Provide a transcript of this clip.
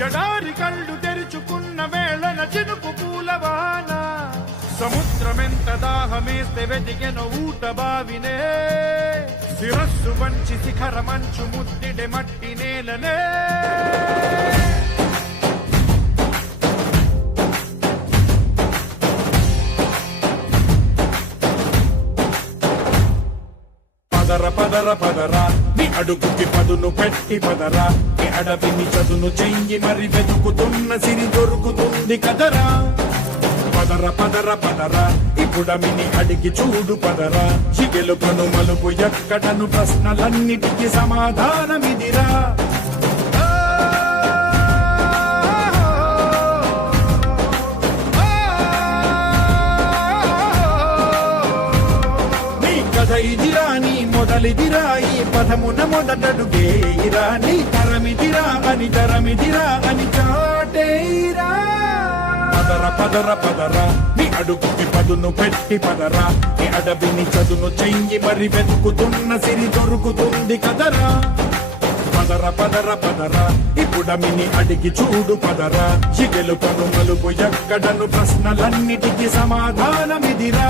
ఎడారి కళ్ళు తెరుచుకున్న వేళన చినుకు పూలవాన సముద్రమెంత దాహమేస్తే వెతికెను ఊట బావినే శిరస్సు వంచి శిఖర మంచు ముద్దిడే మట్టి నేలనే పదర పదర పదరా నీ అడుగుకి పదును పెట్టి పదరా నీ అడవిని చదును చెయ్యి మరి వెతుకుతున్న సిరి దొరుకుతుంది కదరా పదర పదర పదరా ఇప్పుడమిని అడిగి చూడు పదరా చిగెలుపను మలుపు ఎక్కడను ప్రశ్నలన్నిటికీ సమాధానమిదిరా ఇదిరా నీ మొదలిదిరా ఈ పదమున మొదటడుగేయిరా నీ తరమిదిరా అని చాటేరా పదర పదర పదరా నీ అడుగుకి పదును పెట్టి పదరా నీ అడవిని చదును చెయ్యి మరి వెతుకుతున్న సిరి దొరుకుతుంది కదరా పదర పదర పదరా ఇప్పుడమిని అడిగి చూడు పదరా చిగెలుపను మలుపు ఎక్కడను ప్రశ్నలన్నిటికీ సమాధానమిదిరా